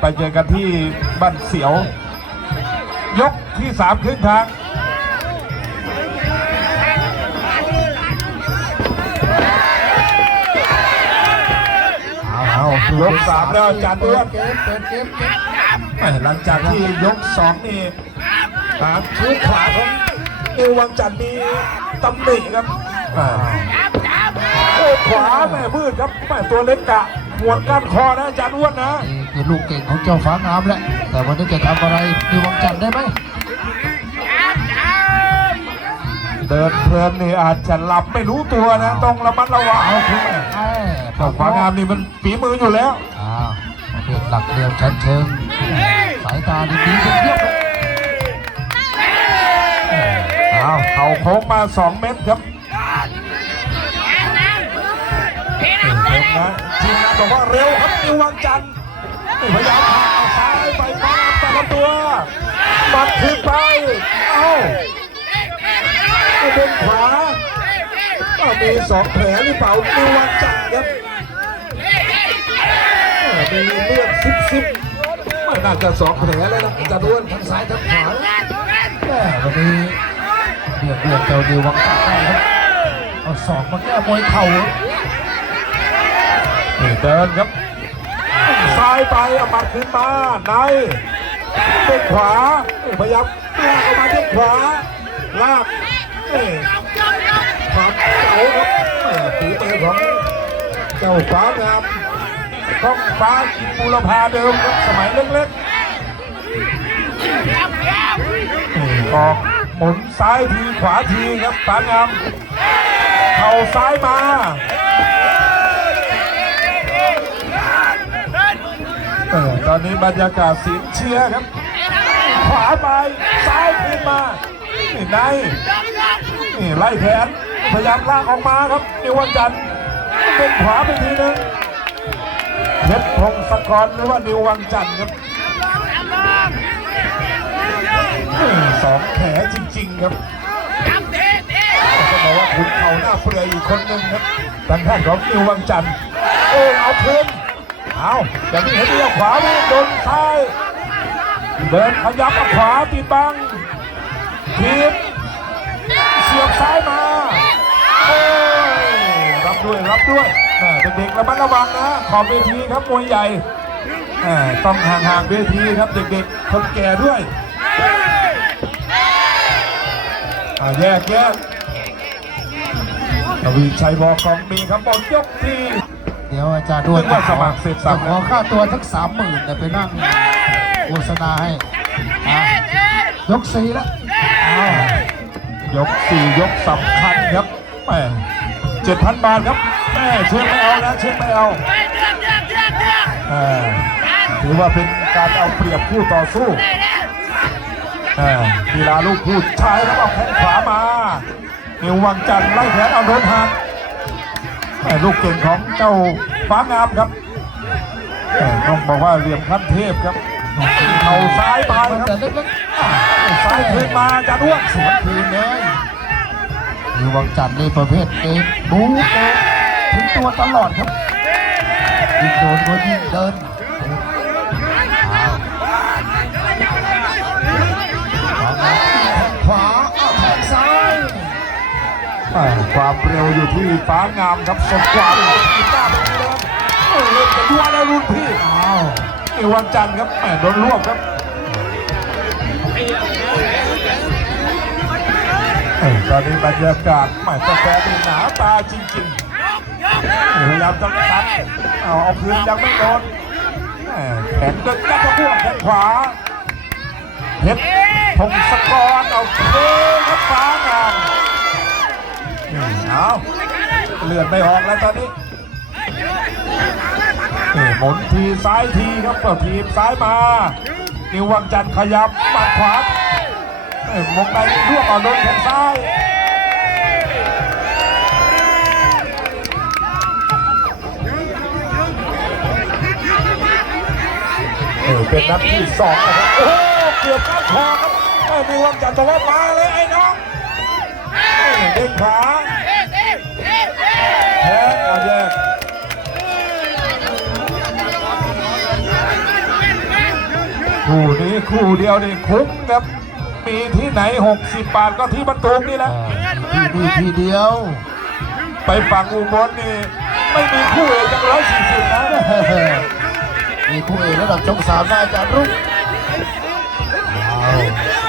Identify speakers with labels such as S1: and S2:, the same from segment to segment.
S1: ไปเจอกันที่บ้านเสียว ยกที่สามครึ่งทาง
S2: เอา
S1: ยกสามแล้วอจารย์อ้วน
S2: เกมเปิดเกมเกม
S1: แหม่หลังจากที่ยกสองนี่หางคิ้วขวาของนิววังจันทร์มีตำหนิครับโอ้ขวาแม่มืดครับแม่ตัวเล็กกะหมวก้านคอนะอาจารย์อ้วนนะ
S2: คือลูกเก่งของเจ้าฟ้างามแหละ แต่วันนี้จะทำอะไรนิววังจันทร์ได้ไหม
S1: เดินเพลินนี่อาจจะหลับไม่รู้ตัวนะ ต้องระมัดระวัง
S2: เอาคุณแม่
S1: แต่ขวางามนี่มันฝีมืออยู่แล้ว
S2: อ้าวประเภทหลักเดียวชั้นเชิง สายตาดีๆเยี่ยมเลย
S1: อ้าวเข่าโค้งมา 2 เม็ดครับเห็นนะทีมงานบอกว่าเร็วครับนิววังจันทร์นี่ พยายามพาเอาซ้ายไปพาแต่ละตัวบัดขึ้นไป เอ้าเป็นขวาก็มีสองแผลหรือเปล่านิววังจันทร์ครับมีเลือดซิบๆไม่น่าจะสองแผลเลยนะจะด้วนทั้งซ้ายทั้งขวา
S2: แม่วันนี้เรียกเรียกเจ้านิววังจันทร์ได้ครับเอาสองมาแก้มวยเข่า
S1: เดินครับ ซ้ายไปเอามาขึ้นมาในเป็นขวาพยายามลากออกมาที่ขวาลากความเก๋าครับฝีมือของเจ้าฟ้างามต้องฟ้ากินบูรพาเดิมครับสมัยเล็กๆออกหมุนซ้ายทีขวาทีครับฟ้างามเข่าซ้ายมา ตอนนี้บรรยากาศสียงเชียร์ครับ ขวาไป ซ้ายขึ้นมานี่ในนี่ไล่แขนพยายามลากออกมาครับนิววันจันทร์เป็นขวาไปทีนึงเพชรพงศกรหรือว่านิววังจันทร์ครับสองแผลจริง ๆ ครับก็บอกว่าคุณเขาหน้าเปลือยอีกคนนึงครับทางด้านของนิววังจันทร์โอ้เอาคืน เอาอย่างนี้เห็นเดียวขวาวิ่งโดนซ้ายเดินขยับมาขวาปิดบังทีบเสียบซ้ายมาโอ้รับด้วยรับด้วยเด็กๆระมัดระวังนะขอบเวทีครับมวยใหญ่ต้องห่างๆเวทีครับเด็กๆคนแก่ด้วยแยกแยกทวีชัยบอกของมีครับบอกยกที่
S2: เดี๋ยวอาจารย์ด้วย
S1: นึกว่าสมัครเสร็จสับ
S2: ขอค่าตัวทั้งสามหมื่นไปนั่งโฆษณาให้อะยกสี่แล้วอ้าวย
S1: กสี่ยกสำคัญครับแม่เจ็ดพันบาทครับแม่เชิญไม่เอานะเชิญไม่เอาเออถือว่าเป็นการเอาเปรียบคู่ต่อสู้เออกีฬาลูกพูดชายแล้วเอาแขนขวามานิววังจันทร์ไล่แขนเอาโดนหักแม่ ลูกเก่งของเจ้าฟ้างามครับต้องบอกว่าเหลี่ยมขั้นเทพครับเข่าซ้ายไปครับซ้ายคืนมาจะด้วง
S2: สวนคืนเลยนิววังจันทร์ในประเภทเองบู๊เกมถึงตัวตลอดครับยิงโดนก็ยิ่งเดิน
S1: ความเร็วอยู่ที่ฟ้างามครับสดกว่ากีตาร์เป็นเดิมเออเล่นกันด้วยแล้วรุ่นพี่
S2: อ้าว
S1: นี่วันจันทร์ครับแหมโดนลวกครับตอนนี้บรรยากาศแหมกาแฟนี่หนาตาจริงๆพยายามจะตัดเอาเอาคืนยังไม่โดนแขนก็ยัดกระพวกแขนขวาเพชรพงศกรเอาเทครับฟ้างาม เอาเลือดไม่ออกแล้วตอนนี้หมุนทีซ้ายทีครับก็ทีมซ้ายมา นิววังจันทร์ขยับปัดขวาเอ้ยวงในลวกเอาโดนแขนซ้ายเป็นนัดที่สองนะครับโอ้โหเกือบก้านคอครับเอ้ยนิววังจันทร์บอกว่ามาเลยไอ้น้องเอ้ยเด้งขา คู่นี้คู่เดียวนี่คุ้มครับ มีที่ไหน 60 บาทก็ที่บรรทุกนี่แหละ
S2: ทีดีทีเดียว
S1: ไปฝั่งอุบลนี่ ไม่มีคู่เอกจังร้อยสี่สิบนะ
S2: มีคู่เอกระดับช่องสามน่าจะรุ่งเอา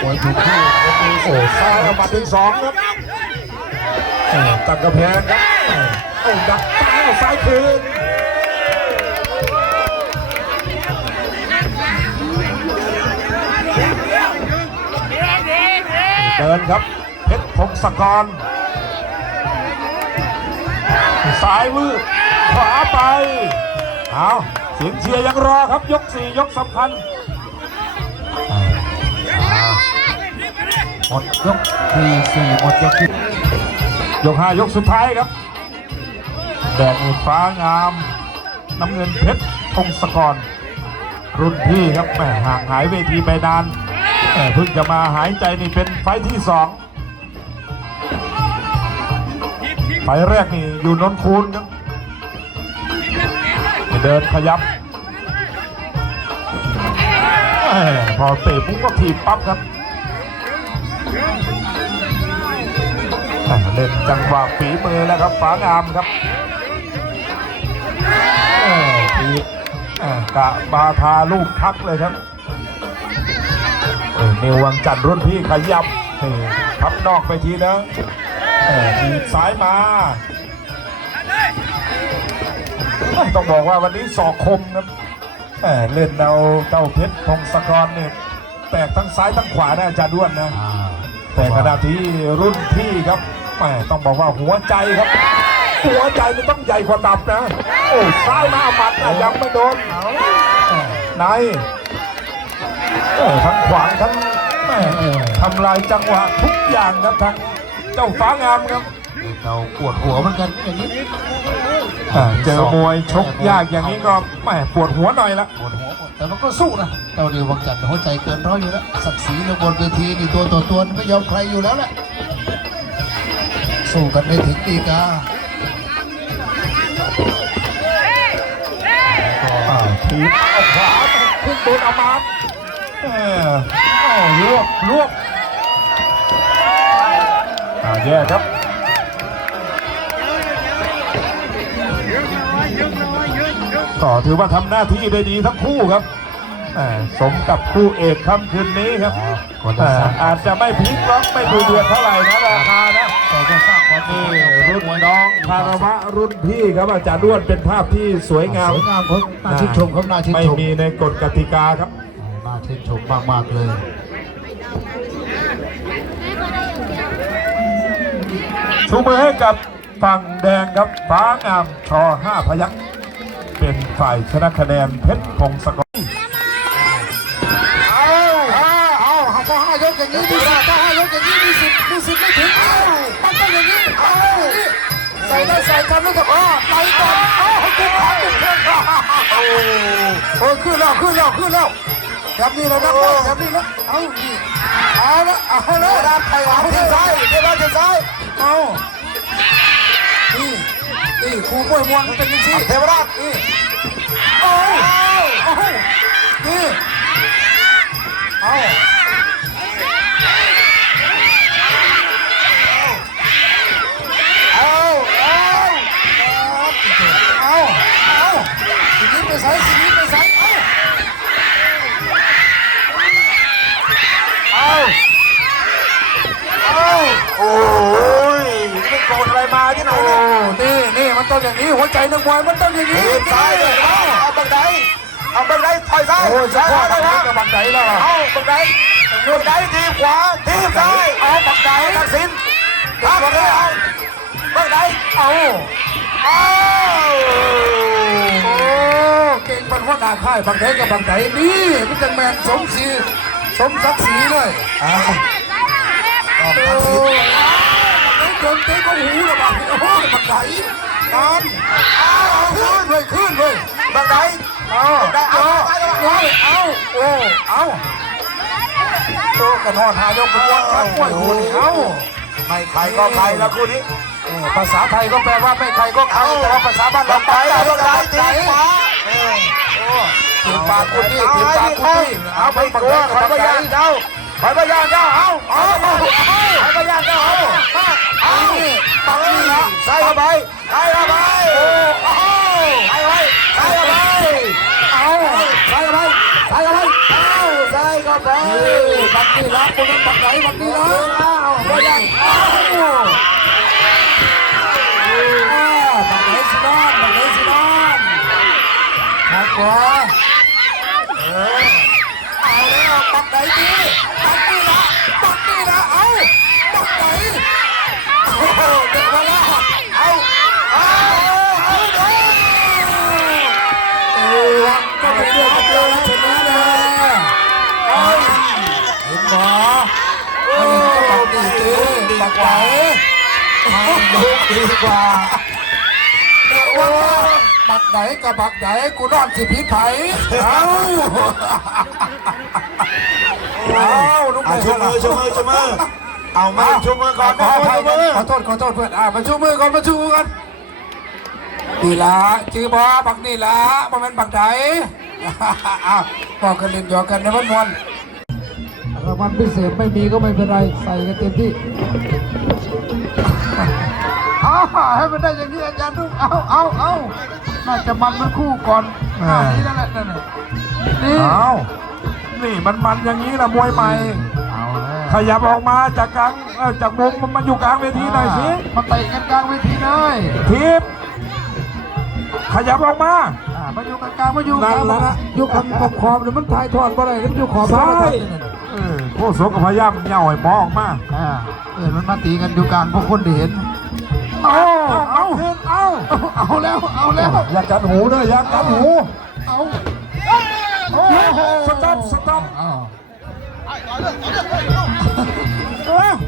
S2: มวยถูกคู่ยกมือ
S1: โอ้ซ้ายเข้ามาถึงสองครับเออตัดกระแพงครับโอ้ดักเอาซ้ายคืน เดินครับเพชรพงศกรซ้ายวืดขวาไปเอาเสียงเชียร์ยังรอครับยกสี่ยกสำคัญ
S2: หมดยกที่สี่หมดยกที่
S1: ยกห้ายกสุดท้ายครับแดงนี่ฟ้างามน้ำเงินเพชรพงศกร รุ่นพี่ครับแหม่ห่างหายเวทีไปนานแหม่ เพิ่งจะมาหายใจนี่เป็นไฟที่สองไฟแรกนี่อยู่นนคูนครับเดินขยับ พอเตะปุ๊บก็ถีบปั๊บครับเล่นจังหวะฝีมือแล้วครับฝางามครับฝีกะบาทาลูกพักเลยครับ นิววังจันทร์รุ่นพี่ขยับนี่ทับนอกไปทีนะเอ้ยทีบซ้ายมา ต้องบอกว่าวันนี้สอกคมครับเอ้ยเล่นเอาเจ้าเพชรพงศกรเนี่ยแตกทั้งซ้ายทั้งขวานะอาจารย์ด้วนนะแต่ขณะที่รุ่นพี่ครับแหมต้องบอกว่าหัวใจครับ หัวใจนี่ต้องใหญ่กว่าตับนะ โอ้ซ้ายมาหมัดอะยังไม่โดนใน เออทั้งขวางทั้งแหม่ทำลายจังหวะทุกอย่างครับทั้งเจ้าฟ้างามครับ
S2: เราปวดหัวเหมือนกันอย่างนี้
S1: อ่าเจอมวยชกยากอย่างนี้ก็แหมปวดหัวหน่อยละ
S2: ปวดหัวหมดแต่มันก็สู้นะเจ้าเดียววังจันทร์หัวใจเกินร้อยอยู่แล้วศักดิ์ศรีในบนเวทีนี่ตัวต่อตัวไม่ยอมใครอยู่แล้วแหละสู้กันไม่ถึงดีกา
S1: อ่าทีบเอาขวาขึ้นบนเอามา เอออ้าวรวบรวบอ่าแย่ครับก็ถือว่าทำหน้าที่ได้ดีทั้งคู่ครับอ่าสมกับคู่เอกค่ำคืนนี้ครับ
S2: ก็จะ
S1: อ่า
S2: สร้าง
S1: อาจจะไม่พลิกล็อกไม่ดูเดือดเท่าไหร่นะราคานะ
S2: แต่ก็สร้างความ
S1: นี่รุ่นน้องคารวะรุ่นพี่ครับอาจารย์ด้วนเป็นภาพที่สวยงาม
S2: สวยงามครับน่าชื่นชมครับน่าชื่น
S1: ไม่
S2: ชม
S1: มีในกฎกติกาครับ
S2: น่า ชื่นชมมากๆเลย
S1: ชูมือให้กับฝั่งแดงครับฟ้างามชอห้าพยักเป็นฝ่ายชนะคะแนนเพชรพงศกร
S2: เอาเอาเอาเอาห้ายกอย่างนี้มีสิทธิ์ถ้าห้ายกอย่างนี้มีสิทธิ์มีสิทธิ์ไม่ถึงเอามันต้องอย่างนี้เอาใส่ได้ใส่กันแล้วก็อ๋อไปก่อนเอาให้กูขอหนึ่งเพื่อนโอ้โหขึ้นแล้วขึ้นแล้วขึ้นแล้ว แบบนี้แล้วนะแบบนี้แล้วเอานี่เอาละเอาละรับไปเอาที่ซ้ายเดี๋ยวเราจะซ้ายเอานี่นี่ครูมวยมวนเป็นยังไงเทวราชนี่เอาเอานี่เอาเอาเอาเอาเอาสินี้ไปใส่สินี้ไปใส่เอา เอา เอา
S1: โอ้ยไม่โกรธอะไรมาที่ไหน
S2: โอ้
S1: เนี่ย
S2: นี่นี่มันต้องอย่างนี้ หัวใจนักมวยมันต้องอย่างนี้
S1: ซ้ายเลยเอาเอาบังไดเอาบังไดถอยซ้าย
S2: โอ้ย
S1: ซ้าย
S2: พ่อ
S1: ซ้าย
S2: ทำ
S1: นะ
S2: นี้กับบังไดแล้ว
S1: เอาบังไดบังไดทีบขวาทีบซ้ายเอาบังไดทักษิณทักเลยเอาบังไดเอาเอา
S2: โอ้เก่งมันหัวหน้าค่ายบังไดกับบังไดนี่มันจังแมนสมศรีสมศักดิ์ศรีเลยอ่า
S1: โอ้
S2: โอ้ยไอ้โดนเตะก็หูระบาดโอ้ยบังไดนอนเอาขึ้นเลยขึ้นเลย
S1: บังได
S2: เอา
S1: บังไดเอา
S2: เอา
S1: เอา
S2: เอาโอ้เอาโตกันหอดหายกขบวนครับกล้วยหูนี่เอา
S1: ไม่ใครก็ใครแล้วคู่นี้
S2: เออภาษาไทยก็แปลว่าไม่ใครก็ใครแต่ว่าภาษาบ้านเรา
S1: บังได
S2: ไป
S1: บังได
S2: บัง
S1: ที
S2: ได
S1: บขวา
S2: เออโอ้เตียนปากคนนี้เตียนปากคนนี้
S1: เอาไปกลัวคอยพยานเจ้าคอยพยานเจ้าเอาเอาเอาคอยพยานเจ้าเอา เอา
S2: ปักนี่ละ
S1: ใส่เข้าไปใส่เข้าไปโอ้ใส่เข้าไปใส่เข้าไป
S2: เอาใส่เข้าไปใส่เข้าไปเอาใส่เข้าไปปักนี่ละคนนั้นปักไหนปักนี่ละเอาพยานเอาปักไหนสินอนปักไหนสินอนครับผมเอาแล้วปักไหนดีปักนี่ละปักนี่ละเอาปักไหนโอ้โหเด็กมาแล้วเอาเอาเอาเด้อเออวังก็เป็นเรื่องกันเลยชนะเลยเอาเห็นหมอโอ้ปักดีดีปักไหนลูก ดีกว่าโอ้ปักไหนกับปักไหนกูนอนสิพิษไผเอาเอาลูก
S1: อะชูมือชูมือชูมือเอามาชูมือก่อน
S2: ขอ
S1: ชูมือ
S2: ขอโทษขอโทษเพื่อนอ่ามาชูมือก่อนมาชูมือกันนี่ละชื่อบอบักนี่ละบ่แมันบักไหนอ้าวบอกกันเล่นหยอกกันในวันวันรางวัลพิเศษไม่มีก็ไม่เป็นไรใส่กันเต็มที่เอาให้มันได้อย่างนี้อาจารย์ลูกเอาเอาเอาน่าจะมันมันคู่ก่อนอ่านี่นั่นแหละนั่นแหละนี่
S1: เอานี่มันมันอย่างนี้ละมวยใหม่
S2: เอาแล้ว
S1: ขยับออกมาจากกลางเอ่อจากมุมมันมาอยู่กลางเวทีหน่อยสิ
S2: มาเตะกันกลางเวทีเลย
S1: ทีบขยับออกมา
S2: อ่ามาอยู่กลางๆมาอยู่กลาง
S1: นั่นละ
S2: อยู่ขอบขอบๆเดี๋ยวมันถ่ายทอดบ่ได้แล้วอยู่ขอบ
S1: ใช่
S2: บ่ได้
S1: เออโคตรสกกับพยายามเหย่าให้หมอออกมา
S2: อ่าเออมันมาตีกันอยู่กลางพวกคนได้เห็น
S1: เอาเอาเอา
S2: เอาเอาแล้วเอาแล้ว
S1: อยากัดหูเด้ออยากัดหู
S2: เอา
S1: โอ้สต็อปสต็อป
S2: เอา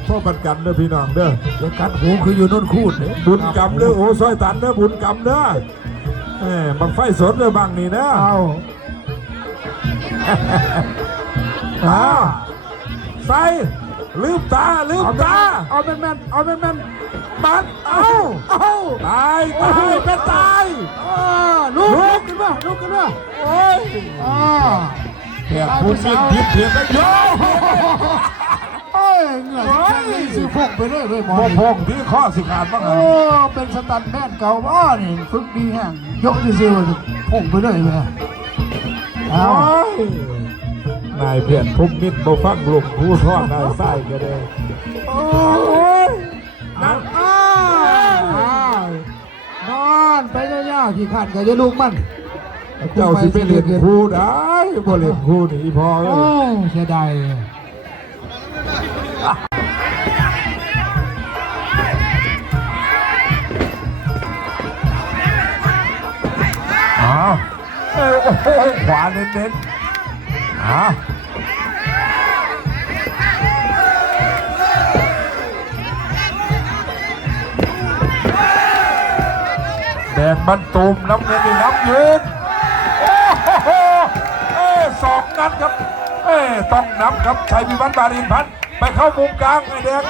S1: โทษบันกันเด้อพี่น้องเด้อ
S2: เดี๋ยวกัดหูคืออยู่นู่นคูดเนี่ย
S1: บุญกรรมเด้อโอ้ซอยตันเด้อบุญกรรมเด้อเออบังไฟสดเด้อบางนี่เด้อ
S2: เอา
S1: อ้าวใส่ ลืมตาลืมตา
S2: เอาแม่นแม่นเอาแม่นแม่น
S1: บัดเอา
S2: เอา
S1: ตายตายเป็นตาย
S2: อ่าลุกลุกขึ้นมาลุกขึ้นมา
S1: โอ้ย
S2: อ่า
S1: แขกผู้สิ้นทิพย์เพียงกันโย
S2: โอ้ยเหงื่อแค่นี้ซื้อพกไปเลยเลยหมอ
S1: พวก
S2: นี่
S1: พงที่ข้อสิขาดบ้างเหร
S2: โอ้
S1: อ
S2: เป็นสตันแมนเก่าบ้านี่ฝึกดีแห้งยกซื่อๆว่าจะพุ่งไปเลยแม่เอา
S1: โอ้ย นายเพียรพุ่มมิตรบ่ฟังลมผู้ทอดนายไส้ก็ได้โอ้ยนั่น
S2: อ้าวนอนไปยาวๆที่ขันก็จะลูกมัน
S1: เจ้าสิไปเรียนครูได้บ่เรียนครูนี่พอเอ้
S2: โอ้
S1: ย
S2: เสียดาย
S1: อ้าวเอ้ยโอ้โหขวาเน้นๆ อ้าวแดงบรรตูมน้ำเงินนี่น้ำยืนโอ้โหเอ้ยสองนัดครับเอ้ยต้องนับครับชัยพิพัฒน์บารินพัฒน์ไปเข้ามุมกลางไอ้แดง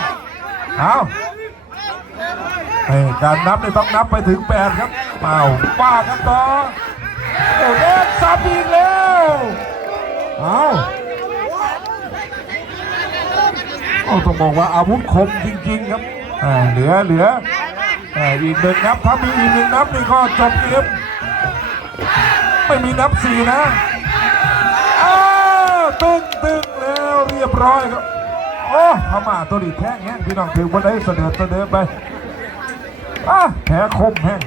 S1: เอาเอ้การนับเนี่ยต้องนับไปถึงแปดครับเอาป้ากันต่อโอ้แดงสับอีกแล้ว อาเอาต้องบอกว่าอาวุธคมจริงๆครับอ่าเหลือเหลืออ่าอีกหนึ่งนับถ้ามีอีกหนึ่งนับนี่ก็จบเกมไม่มีนับสี่นะอ้าวตึงตึงแล้วเรียบร้อยครับโอ้พม่าตัวดีแท้งแห้งพี่น้องถึงวันไหนเสนอเสนอไปอะแผลคมแห้ง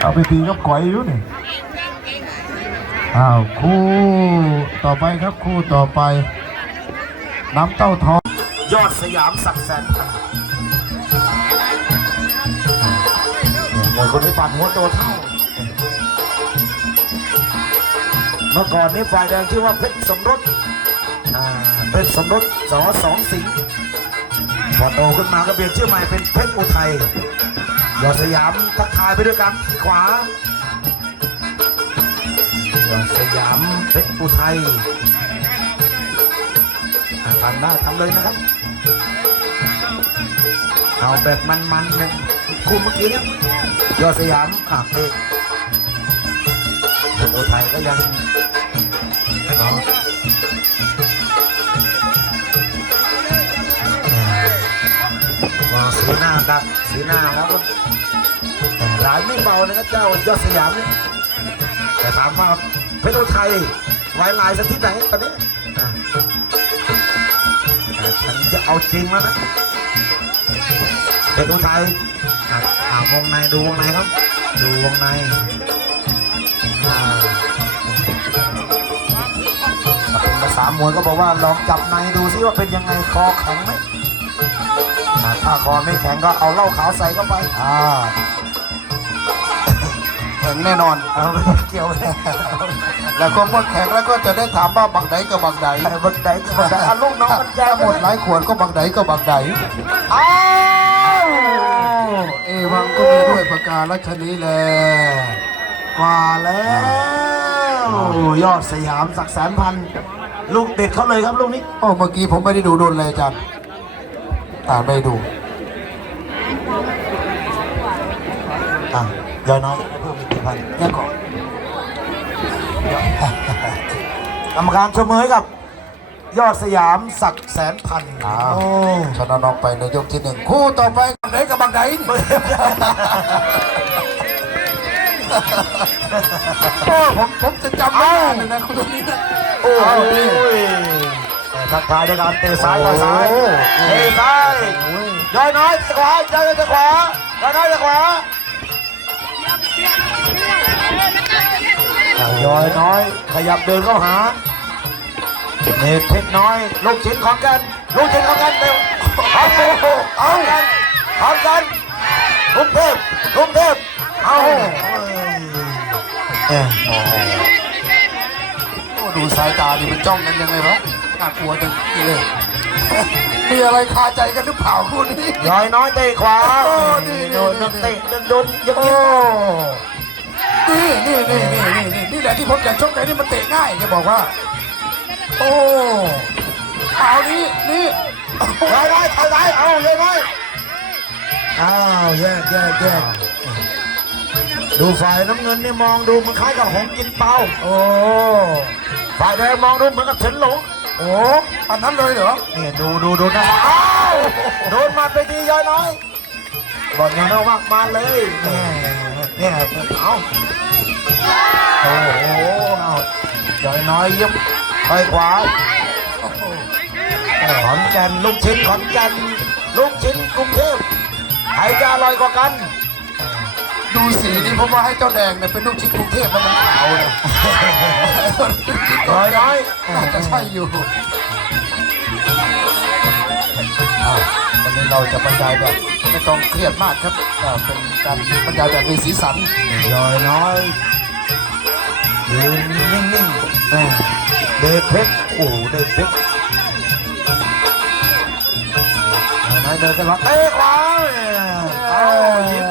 S1: เอาไปตีกับก๋อยอยู่นี่
S2: อ้าวคู่ต่อไปครับคู่ต่อไป น้ำเต้าทอง
S3: ยอดสยามสักแสนมวยคนนี้ปัดหัวโตเท่า เมื่อก่อนนี้ฝ่ายแดงชื่อว่าเพชรสมรสเพชรสมรสสอสองสิงพอโตขึ้นมาก็เปลี่ยนชื่อใหม่เป็นเพชรอุทัยยอดสยามทักทายไปด้วยกันขวา ยอดสยามเพชรอุทัยอ่าทำได้ทำเลยนะครับ เอาแบบมันๆเลยคู่เมื่อกี้เนี่ยยอดสยามอะเอกโอไทยก็ยังเนาะสีหน้าดักสีหน้าแล้วก็แต่ร้ายไม่เบานะครับเจ้ายอดสยามนี่แต่ถามว่า เพชรอุทัยไว้ลายสักที่ไหนตอนนี้อะแต่ฉันจะเอาจริงแล้วนะเพชรอุทัยอาวงในดูวงในครับ ดูวงในอ่าภาษามวยก็บอกว่าลองจับในดูซิว่าเป็นยังไงคอแข็งไหมถ้าคอไม่แข็งก็เอาเหล้าขาวใส่เข้าไป
S2: อ่า แข็งแน่นอน
S3: เอาไม่เกี่ยวเลย
S2: แล้วก็เมื่อแข็งแล้วก็จะได้ถามว่าบักไหนกับบักไหน
S3: ไอ้บันไดก็บันไดอะลูกน้องมันแย่
S2: ถ้าหมดหลายขวดก็บักไหนกับบักไหน
S3: อ้าว
S2: เอวังก็มีด้วยประกาศรัชนีแล
S3: มาแล้วยอดสยามสักแสนพันลูกเด็ดเขาเลยครับลูกนี้
S2: โอ้เมื่อกี้ผมไม่ได้ดูโดนเลยอาจารย์อ่าไม่ดู
S3: อะยอดน้อยเพัน
S2: ยังก่อน
S3: กรรมการชมมือกับ ยอดสยามสักแสนพัน
S2: อ้า
S3: โอ้
S2: ชนะน็อกไปในยกที่หนึ่งคู่ต่อไปบักไหนกับบักไหนโอ้ผมผมจะจำไม่ได้เลยนะคนนี้นะ
S3: โอ้
S2: เอา
S3: โห
S2: ดิ
S3: แต่ทักทายด้วยการเตะซ้ายต่อซ้ายเตะซ้ายยอยน้อยจะขวายอยน้อยจะขวายอยน้อยจะขวาอะ ยอยน้อย ขยับเดินเข้าหาเนตเพชรน้อยลูกชิ้นของกันลูกชิ้นของกันเร็วเอาเอากันเอากันลุงเทพลุงเทพเอาเอ้ย
S2: โอ้ดูสายตาดิมันจ้องกันยังไงวะน่ากลัวจังนี่เลย มีอะไรคาใจกันหรือเปล่าคู่นี้
S3: ยอยน้อยเตะขวา
S2: โอ้นี่
S3: โดน
S2: นี่
S3: เตะโดนยัง
S2: โอ้
S3: ยิง
S2: นี่นี่นี่นี่นี่นี่แหละที่ผมอยากชกไก่นี่มันเตะง่ายจะบอกว่า โอ้เอานี่นี่
S3: ยอยน้อยถอยไหลเอายอยน้อยอ้าวแยกแยกแยกดูฝ่ายน้ำเงินนี่มองดูมันคล้ายกับหงส์กินเปา
S2: โอ้
S3: ฝ่ายแดงมองดูเหมือนกับเฉินหลง
S2: โอ้อันนั้นเลยเหรอ
S3: เนี่ยดูดูดูนะอ้าวโดนหมาไปทียอยน้อยบอกยอยน้อยว่ามาเลยเนี่ยเนี่ยเอาโอ้โหเอายอยน้อยยิ้มคอยขวาขอนแก่นลูกชิ้นขอนแก่นลูกชิ้นกรุงเทพใครจะอร่อยกว่ากัน
S2: ดูสีนี่ผมว่าให้เจ้าแดงเนี่ยเป็นลูกชิ้นกรุงเทพแล้วมันขาวเลย
S3: น้อยน้อย
S2: น่าจะใช่อยู่อะวันนี้เราจะบรรยายแบบไม่ต้องเครียดมากครับอ่าเป็นการบรรยายแบบมีสีสัน
S3: น้อยน้อยยืนนิ่งๆแม่เดชเพชรโอ้โหเดชเพชรน้อยเดินกันมาเตะขวาเอายิ้ม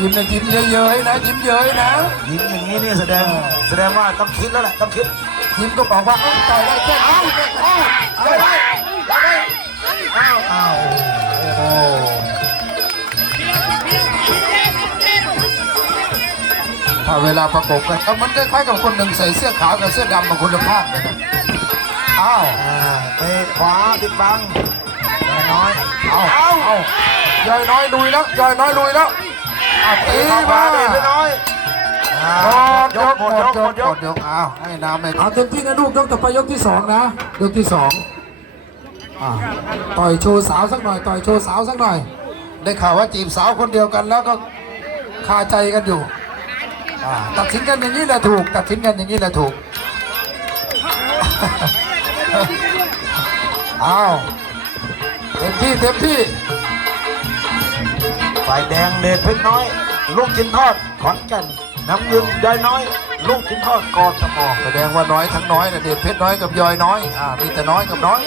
S3: ยิ้มยิ้มยิ้มยิ้ม
S2: ยิ้มนะยิ้มเยอะๆนะ ยิ้มเยอะๆนะ
S3: ยิ้มอย่างนี้นี่แสดงแสดงว่าต้องคิดแล้วแหละต้องคิด
S2: ยิ้มก็บอกว่าเอ้าต่อยได้แค่นี้แค่นี้
S3: เอาไปเอาไปอ้าวอ้าวโอ้
S2: ถ้าเวลาประกบกันเอามันคล้ายๆกับคนหนึ่งใส่เสื้อขาวกับเสื้อดำบางคนละภาพเลยนะอ้าว
S3: อ่าเตะขวาติดบังน้อย
S2: เอาเอาเอายอยน้อยลุยแล้วยอยน้อยลุยแล้วอะ ตี
S3: ตีขวา
S2: มา
S3: เด็ไปน้อย
S2: หมดยก
S3: ห
S2: ห
S3: ม
S2: ม
S3: ด
S2: ด
S3: ย
S2: ย
S3: ก
S2: ก
S3: หมดย
S2: หม
S3: ก
S2: ดยกอ้าวให้น้ำให้เอาเต็มที่นะลูกยกต่อไปยกที่สองนะยกที่สองอ่าต่อยโชว์สาวสักหน่อย ต่อยโชว์สาวสักหน่อย ได้ข่าวว่าจีบสาวคนเดียวกันแล้วก็คาใจกันอยู่อ่าตัดสินกันอย่างนี้แหละถูก ตัดสินกันอย่างนี้แหละถูกอ้าวเต็มที่เต็มที่
S3: ฝ่ายแดงเดชเพชรน้อย ลูกชิ้นทอดขอนแก่นน้ำเงินยายน้อย ลูกชิ้นทอดกอทม
S2: แสดงว่าน้อยทั้งน้อยนะเด็ดเพชรน้อยกับยอยน้อยอ่ามีแต่น้อยกับน้อย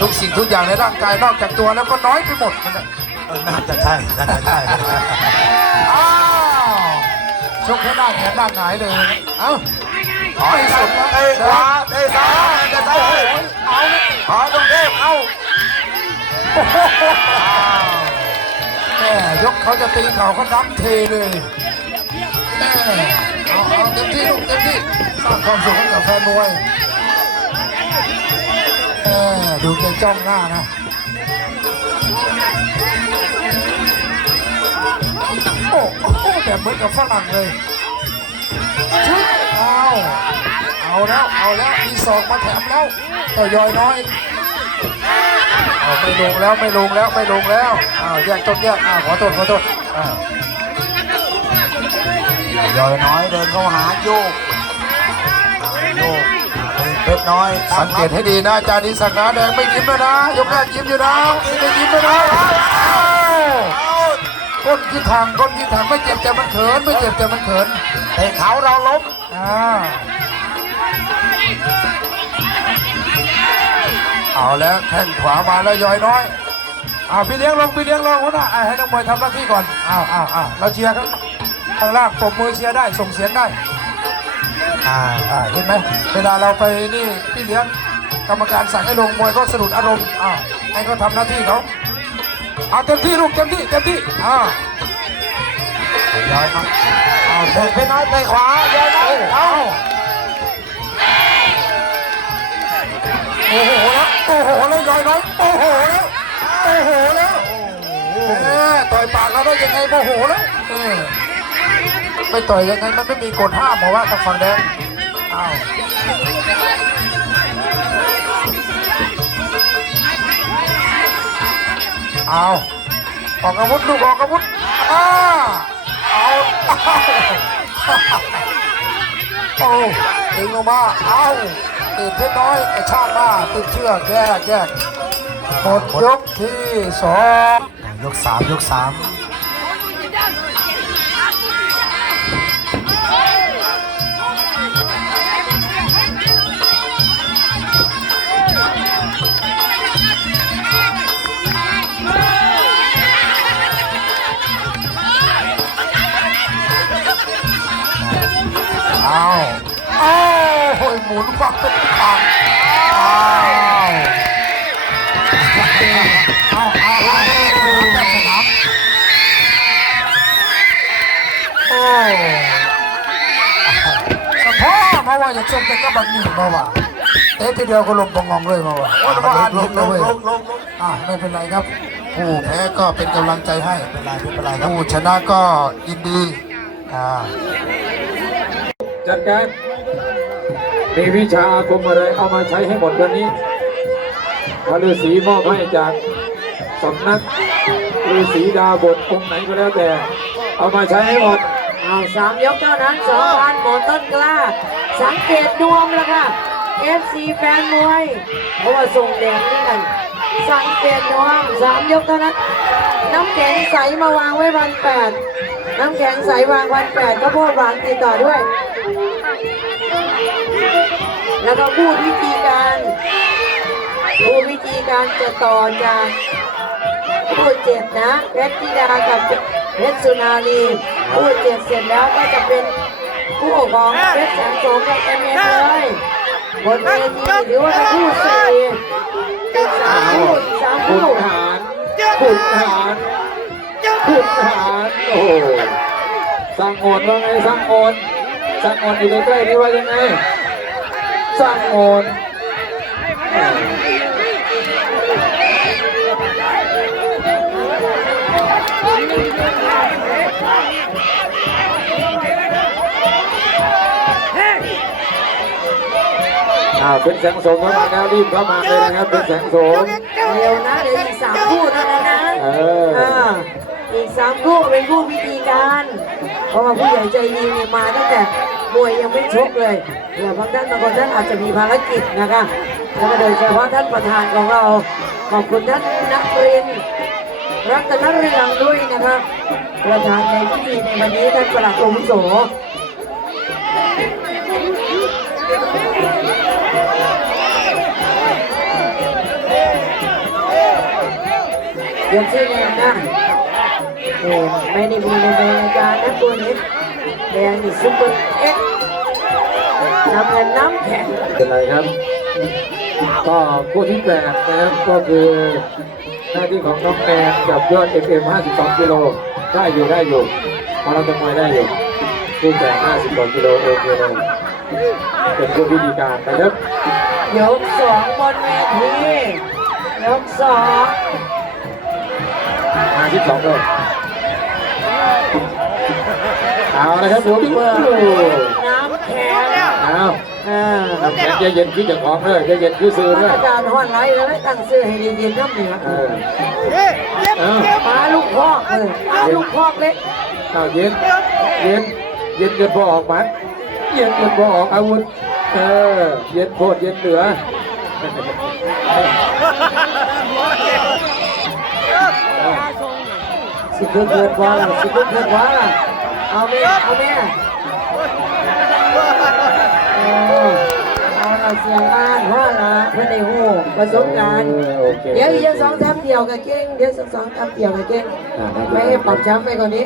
S2: ทุกสิ่งทุกอย่างในร่างกายนอกจากตัวแล้วก็น้อยไปหมดนั่นแหละ
S3: เออน่าจะใช่น่าจะใช่
S2: อ้าวชกแค่หน้าแขนหน้าหงายเลยเอ้าขอให้สุดนะ
S3: เตะขวาเตะซ้ายเตะซ้ายเฮ้ย
S2: เอา
S3: ขอตรงเทพเอ้า
S2: แม่ยกเขาจะตีเข่าเขาน้ำเทเลยแม่เอาเอาเต็มที่ลูกเต็มที่สร้างความสุขให้กับแฟนมวยแม่ดูแกจ้องหน้านะโอ้โหแบบเหมือนกับฝรั่งเลยชุดเอาเอาแล้ว เอาแล้ว มีสองมาแถมแล้วต่อยอยน้อย อาไม่ลงแล้วไม่ลงแล้วไม่ลงแล้วอ้าวแยกต้นแยกอ้าวขอโทษขอโทษอ้าวย
S3: อยน้อยเดินเข้าหาโยกโยกเพชรน้อย
S2: สังเกตให้ดีนะอาจารย์นิสักนะแดงไม่ยิ้มแล้วนะ ยกแรกยิ้มอยู่นะไม่ยิ้มแล้วนะอ้าวก้นที่ทางก้นที่ทางไม่เจ็บแต่มันเขินไม่เจ็บแต่มันเขิน
S3: เตะเขาเราล้ม
S2: อ่า เอาแล้วแข้งขวามาแล้วยอยน้อยอ้าวพี่เลี้ยงลงพี่เลี้ยงลงวะนะอะให้นักมวยทำหน้าที่ก่อนอ้าวอ้าวอ้าวเราเชียร์ข้างข้างล่างปรบมือเชียร์ได้ส่งเสียงได้
S3: อ่า
S2: อ่าเห็นไหมเวลาเราไปนี่พี่เลี้ยงกรรมการสั่งให้ลงมวยก็สะดุดอารมณ์อ่าให้เขาทำหน้าที่เขาเอาเต็มที่ลูกเต็มที่เต็มที่อ่า
S3: ย้อยน้อย
S2: เอา
S3: เตะเพชรน้อยเตะขวาย้อยน้อย
S2: เอา อ้โหแล้วโอ้โหแล้วยอยน้อยโอ้โหแล้วโอ้โหแล้วแต่อยปากเราได้ยังไงโมโหแล้วเออไม่ต่อยยังไงมันไม่มีกฎห้ามบอกว่าทางฝั่งแดงอ้าวเอาออกอาวุธลูกออกอาวุธอ้าเอาเอาโอ้ดึงลงมาเอา ติดเพชรน้อยกระชากหน้าติดเชือกแยกแยกหมดยกที่สอง
S3: ยกสามยกสาม
S2: หมุนฟักเป็นปังเอาเอาเอาเอาแก้สนามโอ้สะพ่อมาว่าอย่าชมแต่ก็บังหนีมาว่าเอ๊ะทีเดียวก็ลงปองงองเลยมาว่าโอ้ยมาอ่าน
S3: ล
S2: เห็
S3: ง
S2: น
S3: ล
S2: เลย
S3: ง
S2: เว้ย
S3: ลงลงลง
S2: อะไม่เป็นไรครับผู้แพ้ก็เป็นกำลังใจให้
S3: เป็นไรไม่เป็นไรครับ
S2: ผู้ชนะก็ยินดีอ่า
S4: จัดการ มีวิชาอาคมอะไรเอามาใช้ให้หมดวันนี้พระฤาษีมอบให้จากสำนักฤาษีดาบทองค์ไหนก็แล้วแต่ เอามาใช้ให้หมด
S5: เอาสามยกเท่านั้นสองพันหมดต้นกล้า สังเกตดวงแล้วค่ะ FC แฟนมวยเพราะว่าส่งแดงนี่กัน สังเกตดวงสามยกเท่านั้นน้ำแข็งใสมาวางไว้พันแปดน้ำแข็งใสวางพันแปดก็โพดหวานติดต่อด้วย แล้วก็พูดวิธีการพูดวิธีการจะต่อจากพูดเจ็ดนะเพชรธิดากับเพชรสุนารีพูดเจ็ดเสร็จแล้วก็จะเป็นคู่ของเพชรแสงโสมกับเอ็มเอเลยบนเวทีหรือว่าคู่สี่เป็นสามคู่สาม
S4: ขุน
S5: คู่
S4: หารขุนหารขุนหารโอ้โหสร้างโอนว่าไงสร้างโอนสร้างโอนอยู่ใกล้ๆนี่ว่ายังไง สร้างโอนอ่าอ่าเป็นแสงโสมเข้ามาแล้วรีบเข้ามาเลยนะครับเป็นแสงโสม
S5: เร็วนะเดี๋ยวอีกสามคู่เท่านั้นนะ
S4: เออ
S5: อ่าอีกสามคู่เป็นคู่วิธีการเพราะว่าผู้ใหญ่ใจดีเนี่ยมาตั้งแต่ มวยยังไม่ชกเลยเผื่อบางท่านบางคนท่านอาจจะมีภารกิจนะคะแล้วก็โดยเฉพาะท่านประธานของเรา ขอบคุณท่านนักเรียนรัตนเรืองด้วยนะคะประธานในพิธีในวันนี้ท่านประหลัดอาวุโสยกชื่อแนมนะเออไม่ได้มีในรายการนะตัวนี้ แดงนี่ซุปเปอร์เอ็กซ์น้ำเงินน้ำแข็ง
S4: เป็นไรครับ ก็คู่ที่แปดนะครับก็คือหน้าที่ของน้องแนนกับยอด FM 52กิโลได้อยู่ได้อยู่พอเราจะมวยได้อยู่คู่แข่ง50กว่ากิโลโอเคเลยเป็นผู้พิธีการนะครับ
S5: ยกสองบนเวทียกสอง
S4: 52เลย เอาละครับผม
S5: เปิดน้ำแข็ง
S4: เอา
S5: อ่า
S4: น้ำแข็งใจเย็นคิดจากของเลยใจเย็นคือซื้อ
S5: มา
S4: เล
S5: ต
S4: ย
S5: รการห้อนไรแล้วไม่ตั้งซื้อให้เย็นๆน้ำเหนือ
S4: เออเอา
S5: ปลาลูกพอกเลยปลาลูกพอกเล็ก
S4: เอาเย็นเย็นเย็นเกินพอออกหมัดเย็นเกินพอออกอาวุธเออเย็นโคตรเย็นเหลือ
S5: สิเกิดเกิดว่าล่ะสิเกิดเกิดว่าล่ะ เอาแม่เอาแม่เออเอาเราเสียงบ้านพ่าละเพื่อนในหูประสบการณ์
S4: เออโอเค
S5: เดี๋ยวอีกสองทับเดียวกับเก่งเดี๋ยวสองทับเดียวกับเก่งไม่ให้ปรับช้ำไปกว่านี้